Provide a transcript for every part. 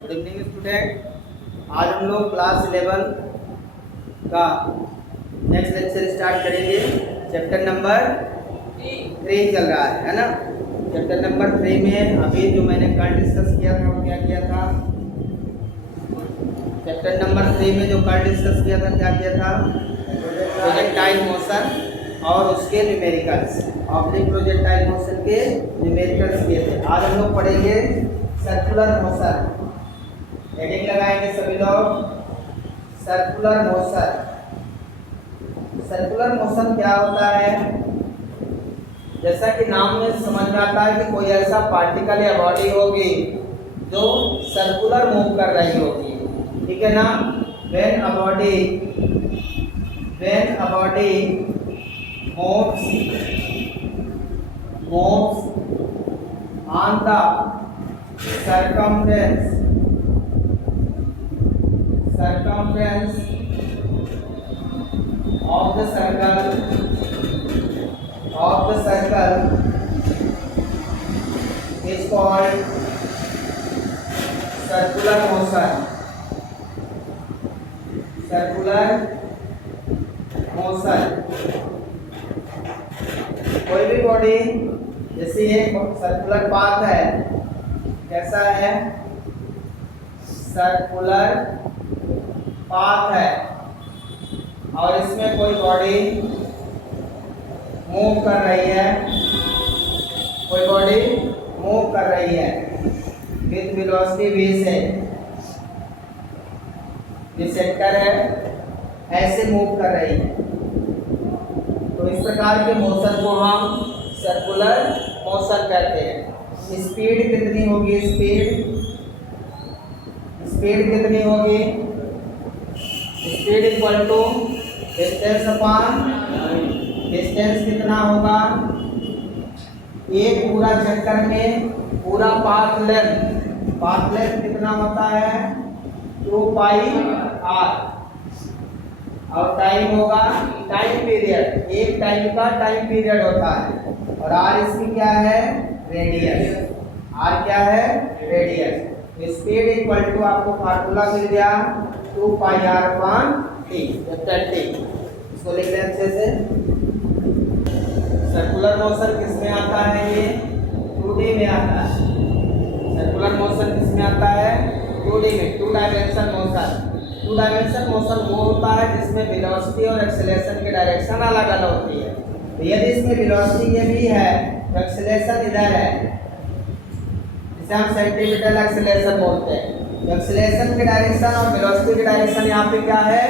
Good evening student. आज हम लोग क्लास 11 का नेक्स्ट लेक्चर स्टार्ट करेंगे। चैप्टर नंबर 3 चल रहा है ना। चैप्टर नंबर 3 में अभी जो मैंने कल डिस्कस किया था वो क्या किया था। चैप्टर नंबर 3 में जो कल डिस्कस किया था क्या किया था, प्रोजेक्टाइल मोशन और उसके न्यूमेरिकल्स, ऑब्लिक प्रोजेक्टाइल मोशन के न्यूमेरिकल्स किए थे। आज हम लोग पढ़ेंगे सर्कुलर मोशन। हेडिंग लगाएंगे सभी लोग, सर्कुलर मोशन। सर्कुलर मोशन क्या होता है, जैसा कि नाम में समझ में आता है कि कोई ऐसा पार्टिकल या बॉडी होगी जो सर्कुलर मूव कर रही होगी, ठीक है ना। When a body moves on the circumference of the circle is called circular motion। कोई भी बॉडी, जैसे ये सर्कुलर पाथ है, कैसा है, सर्कुलर पाथ है, और इसमें कोई बॉडी मूव कर रही है, विद वेलोसिटी v से। ये सेक्टर है, ऐसे मूव कर रही है, तो इस प्रकार के मोशन को हम सर्कुलर मोशन कहते हैं। स्पीड कितनी होगी, speed equal to distance upon distance. कितना होगा, एक पूरा चक्कर में पूरा पाथ लेंथ कितना होता है, 2 पाई r, और टाइम होगा टाइम पीरियड, एक टाइम का टाइम पीरियड होता है, और r इसकी क्या है, रेडियस। r क्या है, रेडियस। स्पीड इक्वल टू आपको फार्मूला मिल गया 2 पाई r अपॉन t। इसको लिख लें अच्छे से। सर्कुलर मोशन किसमें आता है, ये 2D में आता है। सर्कुलर मोशन किसमें आता है, 2D में, 2 डायमेंशन मोशन। 2 डायमेंशन मोशन वो होता है जिसमें वेलोसिटी और एक्सेलरेशन की डायरेक्शन अलग अलग होती है। तो यदि इसमें वेलोसिटी ये भी है, एक्सेलरेशन इधर है, जिसे हम सेंटीमीटर एक्सेलरेशन बोलते हैं। एक्सेलरेशन की डायरेक्शन और वेलोसिटी की डायरेक्शन यहाँ पे क्या है,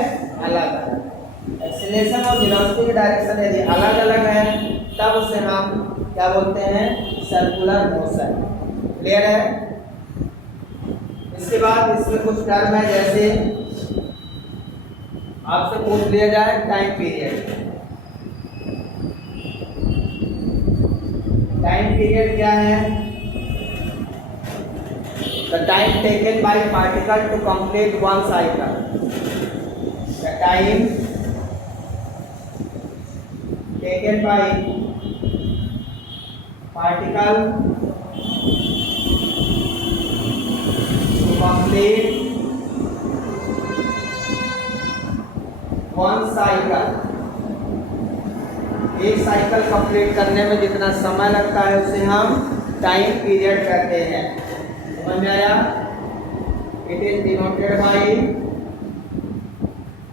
अलग अलग। एक्सेलरेशन और वेलोसिटी की डायरेक्शन यदि अलग अलग है तब उसे हम क्या बोलते हैं, सर्कुलर मोशन। क्लियर है। इसके बाद इसमें कुछ टर्म है, जैसे आपसे पूछ लिया जाए टाइम पीरियड। टाइम पीरियड क्या है, the time taken by particle to complete one cycle. The time taken by particle to complete one cycle. एक साइकिल कंप्लीट करने में जितना समय लगता है उसे हम टाइम पीरियड कहते हैं। समझ में आया। It is denoted by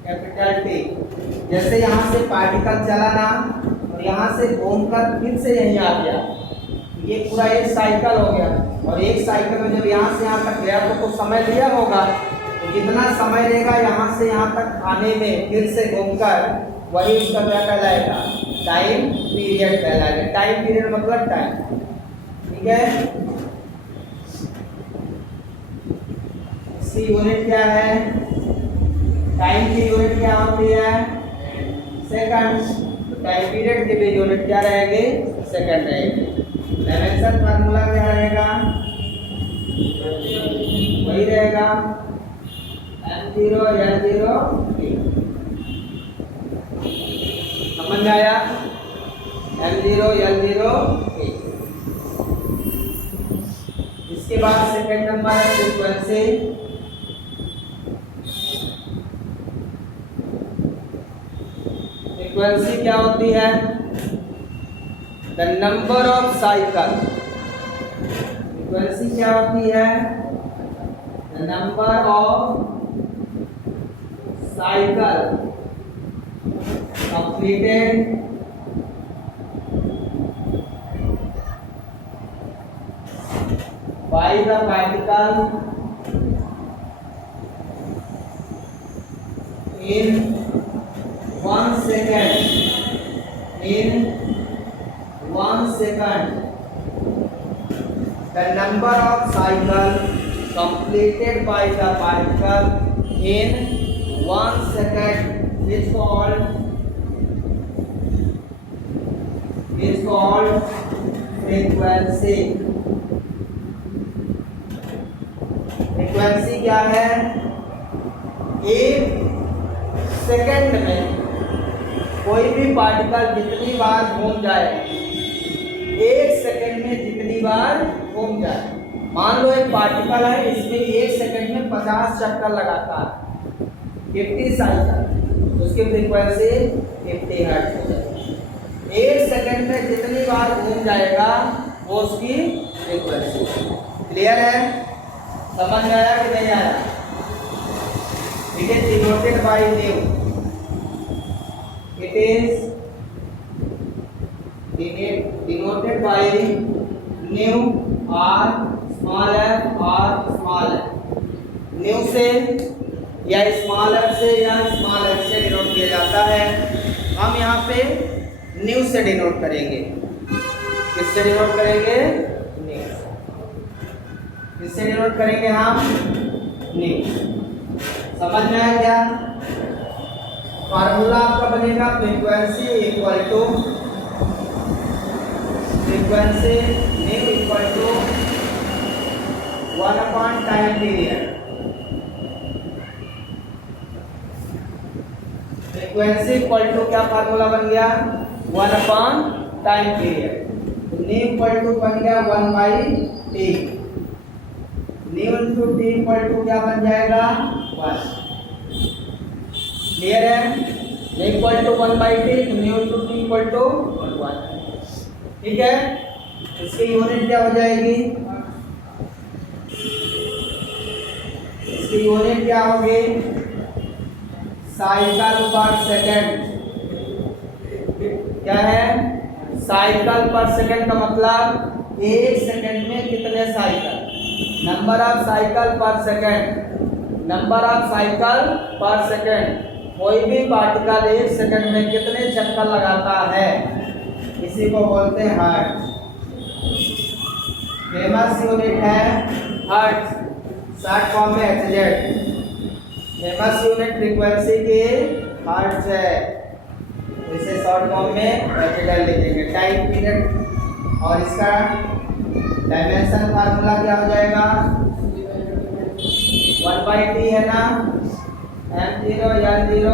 capital T। जैसे यहाँ से पार्टिकल चला ना, और यहाँ से घूमकर फिर से यहीं आ गया, ये पूरा एक साइकिल हो गया। और एक साइकिल में जब यहाँ से यहाँ तक गया तो समय लिया होगा, तो जितना समय लेगा यहाँ से यहाँ तक आने में फिर से घूमकर, वही उसका क्या कहलाएगा, टाइम पीरियड कहलाएगा। टाइम पीरियड मतलब टाइम, ठीक है। इसकी यूनिट क्या है, टाइम की यूनिट क्या होती है, सेकंड। तो टाइम पीरियड की भी यूनिट क्या रहेगी, सेकंड रहेगी। डायमेंशन फार्मूला क्या रहेगा, वही रहेगा m0 l0 t। समझ में आया, m0 l0 t। इसके बाद सेकंड नंबर है फ्रीक्वेंसी। फ्रीक्वेंसी क्या होती है? The number of cycle. Frequency क्या होती है? The number of cycle completed by the particle in 1 second. In 1 second, the number of cycles completed by the particle in 1 second is called frequency. Frequency क्या है? एक second में कोई भी particle जितनी बार घूम जाए, एक सेकंड में जितनी बार घूम जाए। मान लो एक पार्टिकल है, इसमें एक सेकंड में 50 चक्कर लगाता है, 50 साइकिल, उसकी फ्रीक्वेंसी 50 हर्ट्ज हो जाएगी। एक सेकंड में जितनी बार घूम जाएगा वो उसकी फ्रीक्वेंसी। क्लियर है? समझ में आया कि नहीं आया? It is denoted by nu. It is denoted by nu or small f or small f. Nu से या स्मॉल एफ से या स्मॉल एफ से डिनोट किया जाता है। हम यहाँ पे न्यू से डिनोट करेंगे। किससे डिनोट करेंगे? इससे डिनोट करेंगे हम न्यू। समझ में आया क्या? फार्मूला आपका बनेगा frequency equal to frequency nu equal to 1 upon time period. Frequency equal to क्या फार्मूला बन गया? 1 upon time period. Nu equal to बन गया 1 by t. Nu into t equal to क्या बन जाएगा? 1। क्लियर है? Nu equal to 1 by t, nu into t equal to 1। ठीक है? इसकी यूनिट क्या हो जाएगी? इसकी यूनिट क्या होगी? साइकिल पर सेकंड। क्या है? साइकिल पर सेकंड का मतलब एक सेकंड में कितने साइकिल। नंबर ऑफ साइकिल पर सेकंड। नंबर ऑफ साइकिल पर सेकंड। कोई भी पार्टिकल एक सेकंड में कितने चक्कर लगाता है, इसी को बोलते हैं हर्ट्ज। फेमस यूनिट है हर्ट्ज, शॉर्ट फॉर्म में एचजेड। फेमस यूनिट फ्रीक्वेंसी की हर्ट्ज है, इसे शॉर्ट फॉर्म में एचजेड लिखेंगे। टाइम पीरियड और इसका डायमेंशन फार्मूला क्या हो जाएगा? 1 बाई टी है ना, m0 l0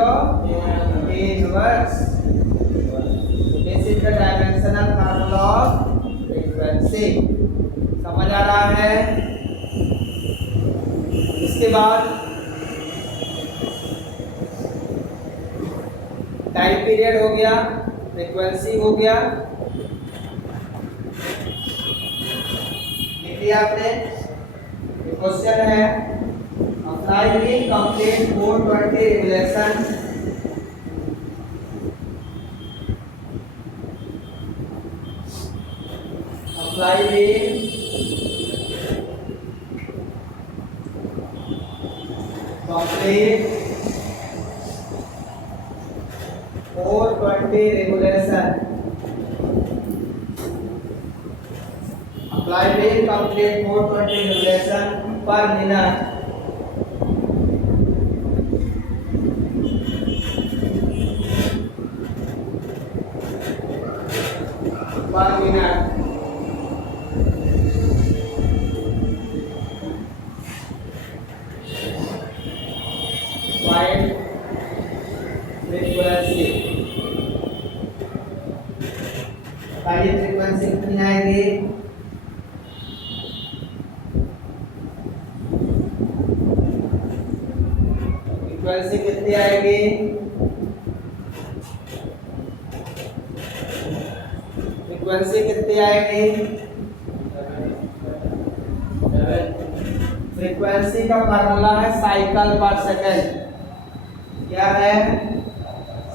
t inverse. This is the dimensional formula of frequency. समझ आ रहा है? इसके बाद टाइम पीरियड हो गया, फ्रीक्वेंसी हो गया। आपने क्वेश्चन है apply complete 420 regulation. Apply complete 420 regulation. Apply the complete 420 revolution per minute. Per minute. Find frequency. सारी फ्रीक्वेंसी कितनी आएगी? फ्रीक्वेंसी कितनी आएगी? फ्रीक्वेंसी कितनी आएगी? फ्रीक्वेंसी का फार्मूला है साइकिल पर सेकंड। क्या है?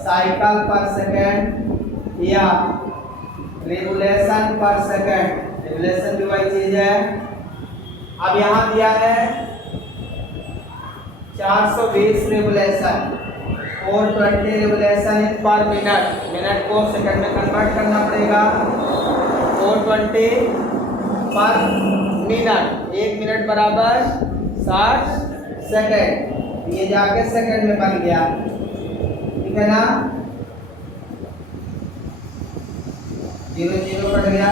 साइकिल पर सेकंड या रिवोल्यूशन पर सेकंड। रिवोल्यूशन भी वही चीज है। अब यहां दिया है 420 रिवोल्यूशन, 420 रिवोल्यूशन इन पर मिनट। मिनट को सेकंड में कन्वर्ट करना पड़ेगा। 420 पर मिनट, 1 मिनट बराबर 60 सेकंड। ये जाके सेकंड में बन गया, ठीक है ना? 0 0 कट गया।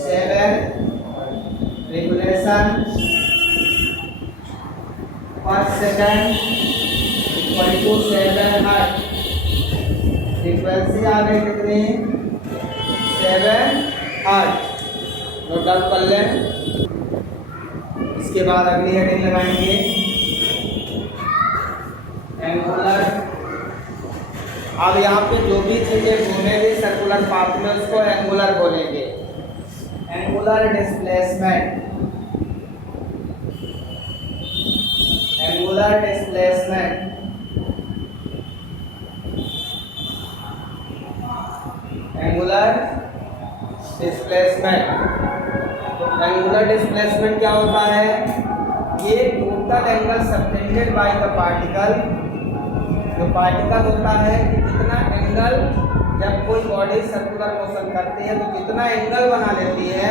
7 रिवोल्यूशन पर second equal to 7 hertz. Frequency आ गई कितनी? 7 हर्ट्ज। नोट डाउन कर लें। इसके बाद अगली हेडिंग लगाएंगे एंगुलर। अब यहाँ पे जो भी चीजें घूमेंगी सर्कुलर पाथ में उसको एंगुलर बोलेंगे। Angular displacement, angular displacement, angular displacement. Angular displacement क्या होता है? ये total angle subtended by the particle. जो पार्टिकल होता है कि कितना एंगल, जब कोई बॉडी सर्कुलर मोशन करती है तो कितना एंगल बना लेती है,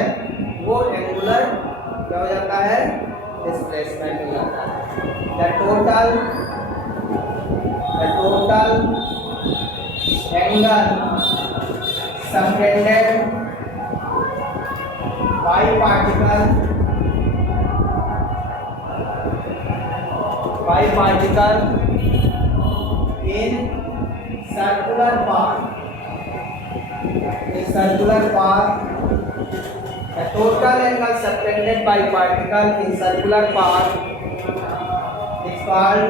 वो एंगुलर क्या हो जाता है? डिस्प्लेसमेंट हो जाता है। The total angle subtended by particle in circular path, the total angle subtended by particle in circular path is called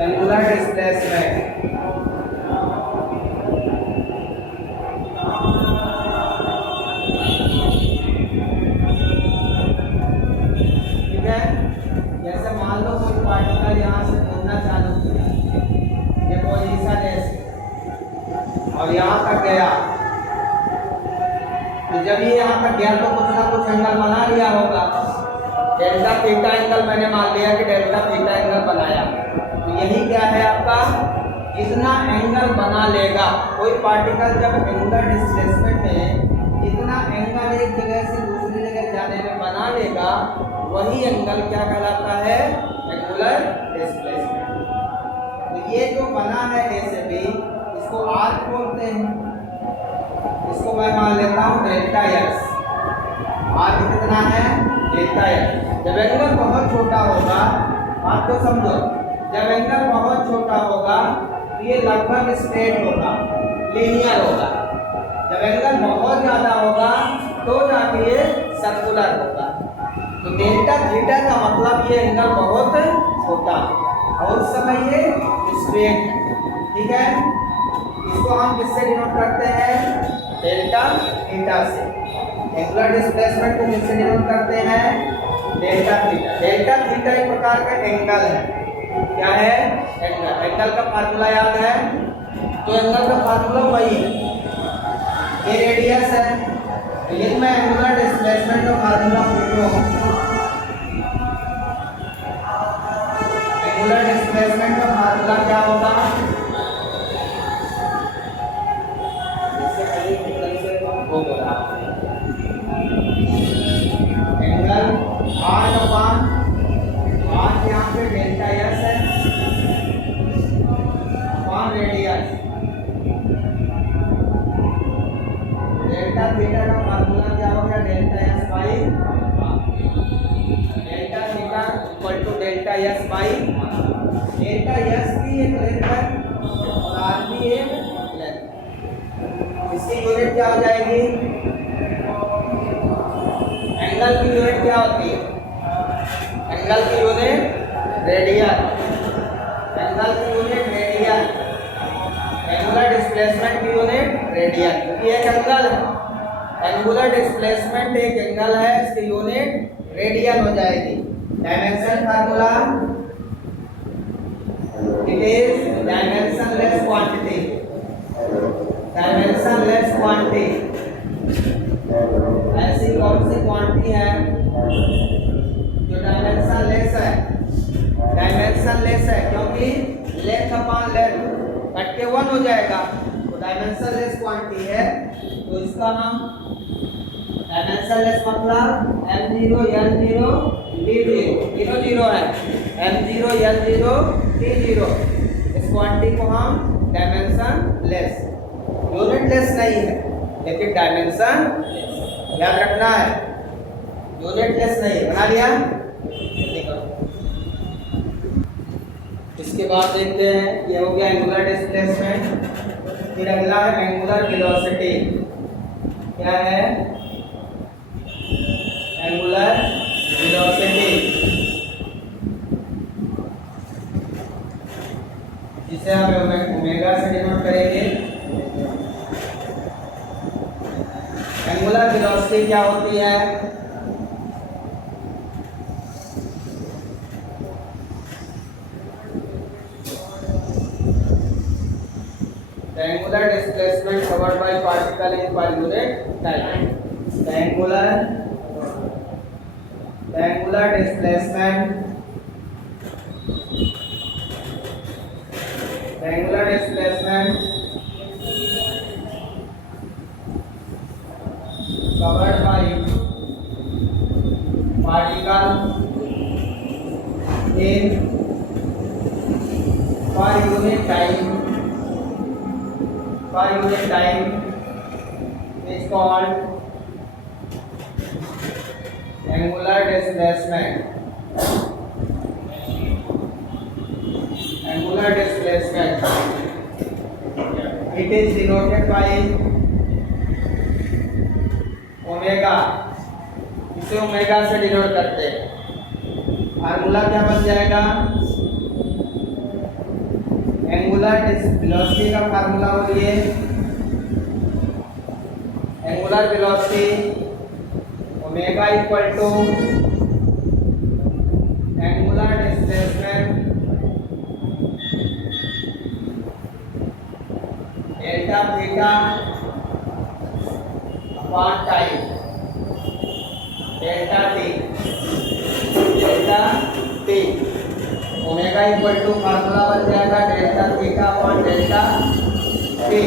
angular displacement। जैसे मान लो कोई पार्टिकल यहाँ से घूमना चालू किया, ये पोजीशन ऐसे और यहाँ तक गया, तो जब ये यहाँ तक गया तो कुछ ना कुछ एंगल बना लिया होगा। डेल्टा थीटा एंगल मैंने मान लिया कि डेल्टा थीटा एंगल बनाया। तो यही क्या है आपका? इतना एंगल बना लेगा कोई पार्टिकल जब एंगुलर डिस्प्लेसमेंट में इतना एंगल एक जगह से दूसरी जगह जाने में बना लेगा, वही एंगल क्या कहलाता है? Angular displacement. तो ये जो बना है ए से बी, इसको आर्क बोलते हैं। इसको मैं मान लेता हूँ डेल्टा एस। आर्क कितना है? Delta S. जब एंगल बहुत छोटा होगा, आप तो समझो, जब एंगल बहुत छोटा होगा तो ये लगभग स्ट्रेट होगा, लीनियर होगा। जब एंगल बहुत ज्यादा होगा तो जाके ये सर्कुलर होगा। तो डेल्टा थीटा का मतलब ये एंगल बहुत छोटा और उस समय ये स्ट्रेट है, ठीक है? इसको हम किससे डिनोट करते हैं? डेल्टा थीटा से। एंगुलर डिस्प्लेसमेंट को किससे डिनोट करते हैं? Delta theta. डेल्टा थीटा एक प्रकार का एंगल है। क्या है? एंगल। एंगल का फार्मूला याद है? तो एंगल का फार्मूला वही है, ये रेडियस है। लेकिन मैं एंगुलर डिस्प्लेसमेंट का फार्मूला पूछूं, एंगुलर डिस्प्लेसमेंट का फार्मूला क्या होगा? एंगल आर अपान आर, यहाँ पे डेल्टा एस है, अपान रेडियस। डेल्टा थीटा का फार्मूला क्या हो गया? Delta s by delta theta equal to delta s by delta s की एक लेंथ है और आर की एक लेंथ। इसकी यूनिट क्या हो जाएगी? एंगल की यूनिट क्या होती है? एंगल की यूनिट रेडियन, एंगल की यूनिट रेडियन, एंगुलर डिस्प्लेसमेंट की यूनिट रेडियन। ये एक एंगल है, एंगुलर डिस्प्लेसमेंट एक एंगल है, इसकी यूनिट रेडियन हो जाएगी। Dimension formula, it is dimensionless quantity, dimensionless quantity. ऐसी कौन सी क्वांटिटी है जो डायमेंशनलेस है? डायमेंशनलेस है क्योंकि लेंथ अपॉन लेंथ कट के 1 हो जाएगा, तो डायमेंशनलेस क्वांटिटी है। तो इसका हम डायमेंशनलेस मतलब m0 l0 t0, तीनों जीरो है, m0 l0 t0। इस क्वांटिटी को हम डायमेंशन लेस, यूनिट लेस नहीं है लेकिन डायमेंशन याद रखना है, यूनिट लेस नहीं है। बना लिया? इसके बाद देखते हैं, ये हो गया एंगुलर डिस्प्लेसमेंट। फिर अगला है एंगुलर वेलोसिटी। क्या है? एंगुलर वेलोसिटी, जिसे हम ओमेगा से डिनोट करेंगे। एंगुलर वेलोसिटी क्या होती है? Angular displacement covered by particle in per unit time. Angular displacement, angular displacement covered by particle in per unit time, per unit time is called angular displacement, angular displacement। it is denoted by omega, इसे omega से denote करते हैं। Formula क्या बन जाएगा? Angular velocity का formula बोलिए, angular velocity omega equal to angular displacement delta theta upon time, delta t, delta t. Omega equal to formula बन जाएगा delta theta upon delta t.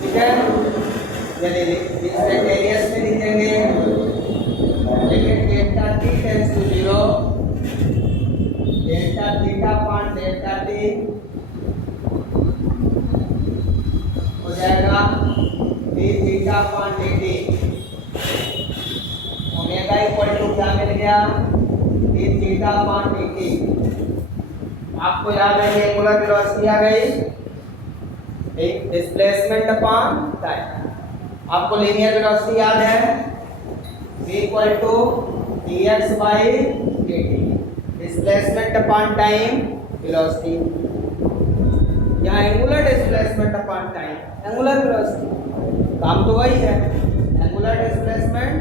ठीक है, यदि इंस्टेंटेनियस में लिखेंगे लेकिन delta t tends to 0, delta theta upon delta t हो जाएगा d theta upon dt। Omega equal to क्या मिल गया? d theta upon dt। आपको याद है कि एंगुलर वेलोसिटी आ गई, एक डिस्प्लेसमेंट अपॉन टाइम। आपको लीनियर वेलोसिटी याद है, v equal to dx by dt, displacement upon time velocity. यहाँ angular displacement upon time, angular velocity, काम तो वही है, angular displacement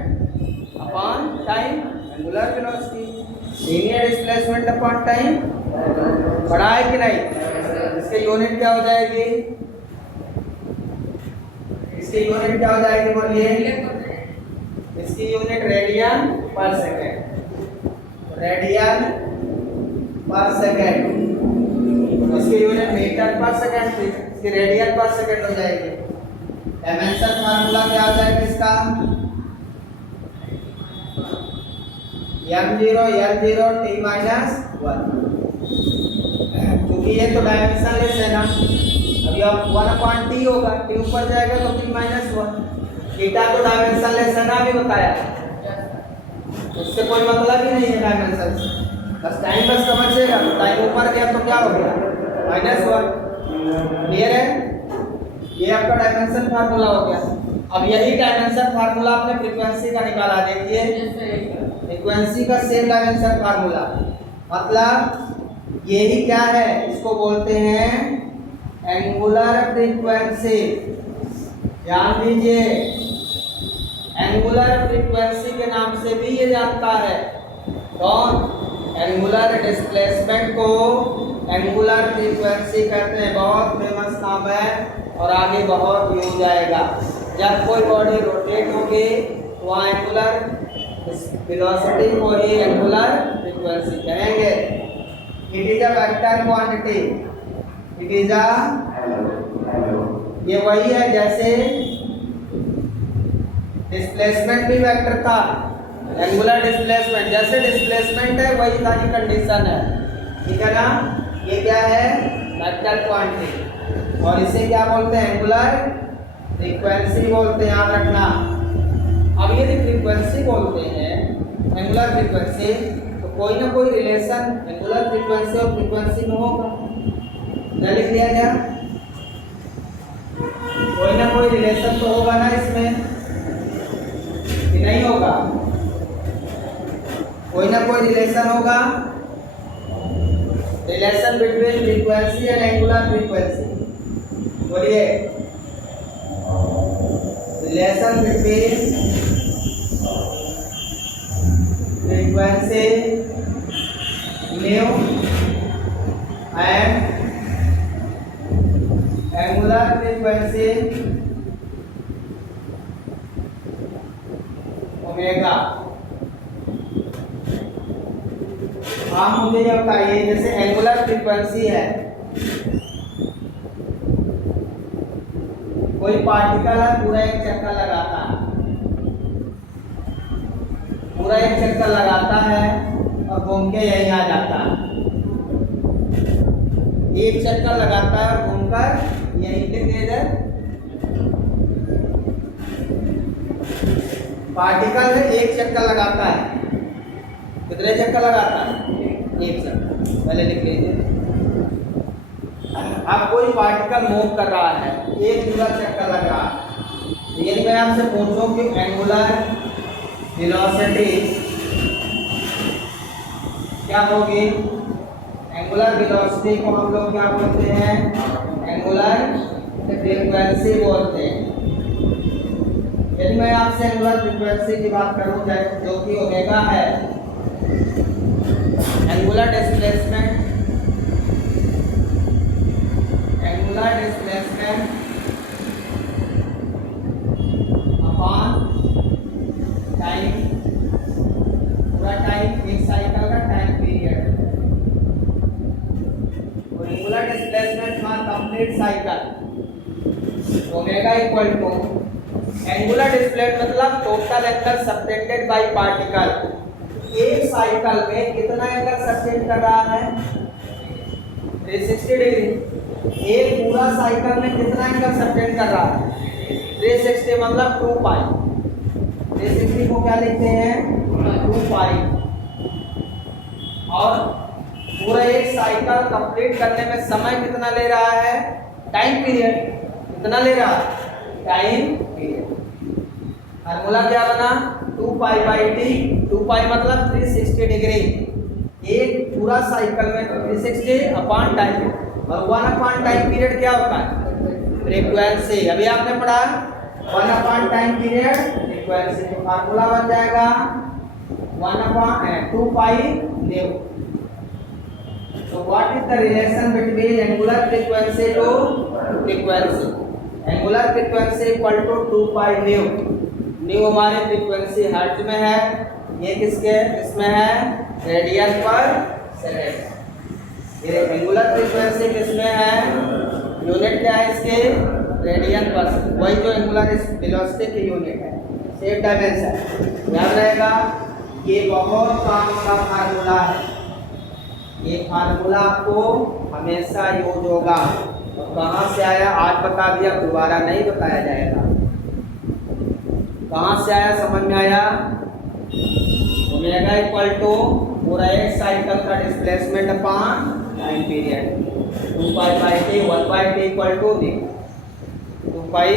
upon time, angular velocity. Linear displacement upon time बड़ा है कि नहीं? इसकी यूनिट क्या हो जाएगी? इसकी यूनिट क्या हो जाएगी बोलिए? इसकी यूनिट रेडियन पर सेकेंड, रेडियन पर सेकेंड। इसकी यूनिट मीटर पर सेकेंड थी, इसकी रेडियन पर सेकेंड हो जाएगी। डायमेंशन फार्मूला क्या हो जाएगा इसका? m0 l0 t-1। क्योंकि ये तो डायमेंशनलेस है ना, अभी अब 1/t होगा, t ऊपर जाएगा तो t-1। थीटा तो डायमेंशनलेस है ना, अभी बताया, उससे कोई मतलब ही नहीं है डायमेंशन से। बस टाइम बस समझिएगा, टाइम ऊपर गया तो क्या हो गया? -1। क्लियर है? ये आपका डायमेंशन फार्मूला हो गया। अब यही डायमेंशन फार्मूला आपने फ्रीक्वेंसी का निकाला, देखिए फ्रीक्वेंसी का सेम डायमेंशन फार्मूला मतलब यही क्या है, इसको बोलते हैं एंगुलर फ्रीक्वेंसी। ध्यान दीजिए, एंगुलर फ्रीक्वेंसी के नाम से भी ये जानता है। कौन? एंगुलर डिस्प्लेसमेंट को एंगुलर फ्रीक्वेंसी कहते हैं। बहुत फेमस नाम है और आगे बहुत यूज आएगा। जब कोई बॉडी रोटेट होगी तो वहाँ एंगुलर वेलोसिटी को ही एंगुलर फ्रीक्वेंसी कहेंगे। It is a vector quantity. It is a, ये वही है जैसे डिस्प्लेसमेंट भी वेक्टर था, एंगुलर डिस्प्लेसमेंट जैसे डिस्प्लेसमेंट है वही सारी कंडीशन है, ठीक है ना। ये क्या है? Vector quantity. और इसे क्या बोलते हैं? एंगुलर फ्रीक्वेंसी बोलते हैं, याद रखना। अब यदि फ्रीक्वेंसी बोलते हैं एंगुलर फ्रीक्वेंसी, तो कोई ना कोई रिलेशन एंगुलर फ्रीक्वेंसी और फ्रीक्वेंसी में होगा। क्या लिख दिया गया? कोई ना कोई रिलेशन तो होगा ना इसमें, कि नहीं होगा? कोई ना कोई रिलेशन होगा। Relation between frequency and angular frequency. बोलिए, relation between frequency nu and angular frequency omega. आप मुझे ये बताइए, जैसे एंगुलर फ्रीक्वेंसी है, कोई पार्टिकल है पूरा एक चक्कर लगाता है, पूरा एक चक्कर लगाता है और घूम के यहीं आ जाता है। एक चक्कर लगाता है और घूमकर यहीं के इधर पार्टिकल है, एक चक्कर लगाता है। कितने चक्कर लगाता है? एक चक्कर। पहले लिख लीजिए। अब कोई पार्टिकल मूव कर रहा है, एक पूरा चक्कर लग रहा है। यदि मैं आपसे पूछूं कि एंगुलर वेलोसिटी क्या होगी? एंगुलर वेलोसिटी को हम लोग क्या बोलते हैं? एंगुलर फ्रीक्वेंसी बोलते हैं। यदि मैं आपसे एंगुलर फ्रीक्वेंसी की बात करूं जो कि ओमेगा है, एंगुलर डिस्प्लेसमेंट अपॉन टाइम, पूरा टाइम, एक साइकिल का टाइम पीरियड। तो angular displacement for complete cycle omega equal to angular displacement मतलब total angle subtended by particle. एक साइकिल में कितना एंगल सबटेंड कर रहा है? 360 डिग्री। एक पूरा साइकिल में कितना एंगल सबटेंड कर रहा है? 360 मतलब 2 पाई। 360 को क्या लिखते हैं? 2 पाई। और पूरा एक साइकिल कंप्लीट करने में समय कितना ले रहा है? टाइम पीरियड कितना ले रहा है? Time period. फार्मूला क्या बना? 2 पाई बाई टी। 2 पाई मतलब 360 डिग्री। एक पूरा साइकिल में 360 अपॉन टाइम, और 1 अपॉन टाइम पीरियड क्या होता है? फ्रीक्वेंसी। अभी आपने पढ़ा 1 अपॉन टाइम पीरियड फ्रीक्वेंसी। तो फार्मूला बन जाएगा 1 upon 2 pi nu. So what is the relation between angular frequency to frequency? Angular frequency equal to 2 pi nu। New हमारे फ्रीक्वेंसी हर्ट्ज में है, ये किसमें है? रेडियन पर सेकंड। ये एंगुलर फ्रीक्वेंसी किसमें है? यूनिट क्या है इसके? रेडियन पर। वही जो एंगुलर वेलोसिटी की यूनिट है, सेम डायमेंशन। याद रहेगा, ये बहुत काम का फार्मूला है। ये फार्मूला आपको हमेशा यूज होगा। और कहाँ से आया आज बता दिया, दोबारा नहीं बताया जाएगा। कहाँ से आया समझ में आया? ओमेगा इक्वल टू पूरा एक साइकिल का displacement upon time period. 2 pi by t, 1 by t equal to 2 pi.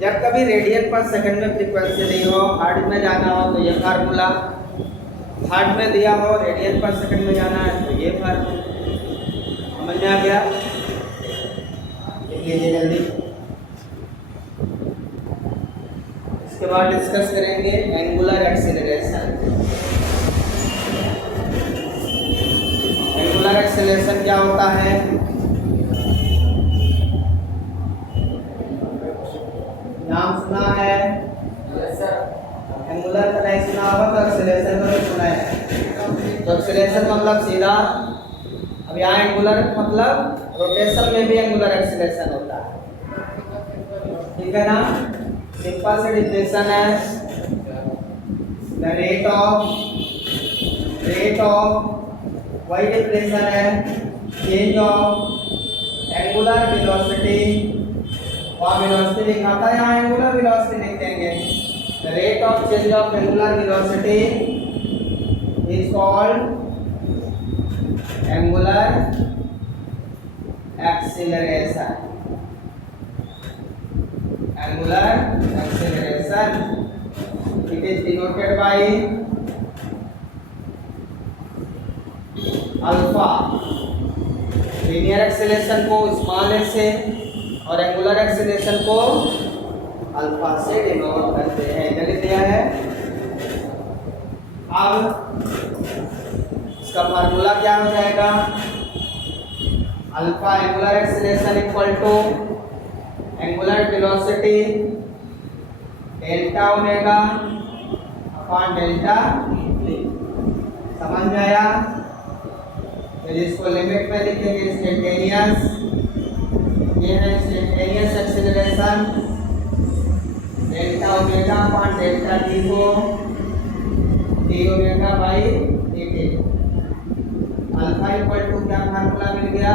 जब कभी रेडियन पर सेकंड में फ्रीक्वेंसी नहीं हो, हर्ट्ज में जाना हो, तो ये फार्मूला थर्ड में दिया हो रेडियन पर सेकंड में जाना है तो ये फॉर्मूला समझ में आ गया। लिख लीजिए जल्दी। इसके बाद डिस्कस करेंगे एंगुलर एक्सीलरेशन। एंगुलर एक्सीलरेशन क्या होता है? नाम सुना है? एंगुलर का नहीं सुना होगा तो एक्सीलरेशन का भी सुना है। तो एक्सीलरेशन मतलब सीधा, अब यहाँ एंगुलर मतलब रोटेशन में भी एंगुलर एक्सीलरेशन होता है, ठीक है ना। सिंपल से डिफिनेशन है, द रेट ऑफ वही डिफिनेशन है, चेंज ऑफ एंगुलर वेलोसिटी, वहाँ वेलोसिटी लिखा था, यहाँ एंगुलर वेलोसिटी लिख देंगे। The rate of change of angular velocity is called angular acceleration. Angular acceleration it is denoted by alpha. Linear acceleration को small ए से और एंगुलर एक्सीलरेशन को अल्फा से डिनोट करते हैं। इधर दिया है। अब इसका फार्मूला क्या हो जाएगा? Alpha angular acceleration equal to angular velocity delta omega upon delta t. समझ में आया? फिर इसको लिमिट में लिखेंगे इंस्टेंटेनियस, ये है instantaneous acceleration delta omega upon delta T को D omega by D T. Alpha equal to क्या फार्मूला मिल गया?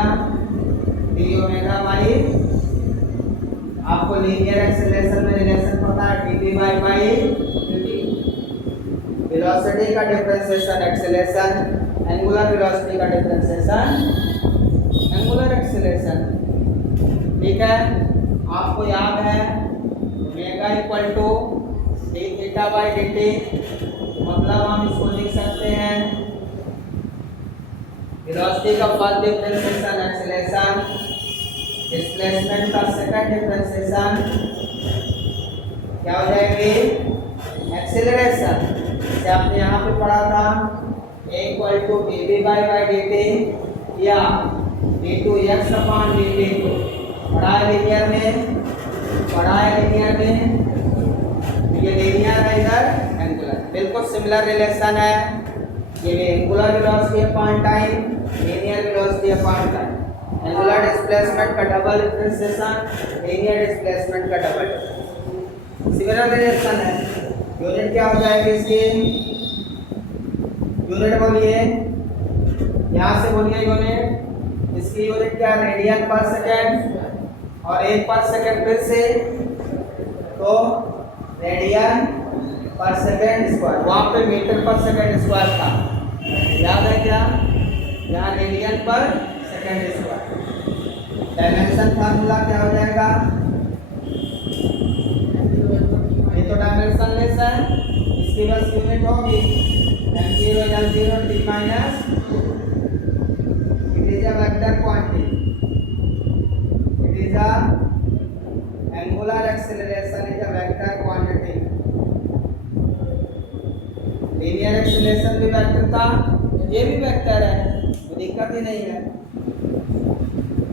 डी ओमेगा बाई, आपको लीनियर एक्सीलरेशन में रिलेशन पता है, टीपी बाई टीटी। वेलोसिटी का डिफरेंशिएशन एक्सीलरेशन, एंगुलर वेलोसिटी का डिफरेंशिएशन एंगुलर एक्सीलरेशन, ठीक है। आपको याद है omega equal to D theta by D T, मतलब हम इसको लिख सकते हैं वेलोसिटी का फर्स्ट डिफरेंशिएशन एक्सीलरेशन, डिस्प्लेसमेंट का सेकंड डिफरेंशिएशन क्या हो जाएगी? एक्सीलरेशन। जैसे आपने यहाँ पे पढ़ा था equal to dv by dt या d2x अपॉन dt2। पढ़ा है लीनियर में, पढ़ा है लीनियर में, ये लीनियर है, इधर एंगुलर। बिल्कुल सिमिलर रिलेशन है। ये angular velocity upon time, linear velocity upon time. Angular displacement का डबल डिफरेंशिएशन, लीनियर डिस्प्लेसमेंट का डबल डिफरेंशिएशन। सिमिलर रिलेशन है। यूनिट क्या हो जाएगी इसकी? यूनिट बोलिए, यहाँ से बोलिए यूनिट। इसकी यूनिट क्या? रेडियन पर सेकेंड और 1 पर सेकेंड फिर से, तो रेडियन पर सेकेंड स्क्वायर। वहाँ पे मीटर पर सेकेंड स्क्वायर था, याद है क्या? यहाँ रेडियन पर सेकेंड स्क्वायर। डायमेंशन फार्मूला क्या हो जाएगा? ये तो डायमेंशन लेस है, इसकी बस यूनिट होगी m0 l0 t minus, it is a vector quantity, it is a angular acceleration is a vector quantity. Linear acceleration भी वेक्टर था, ये भी वेक्टर है, तो दिक्कत ही नहीं है।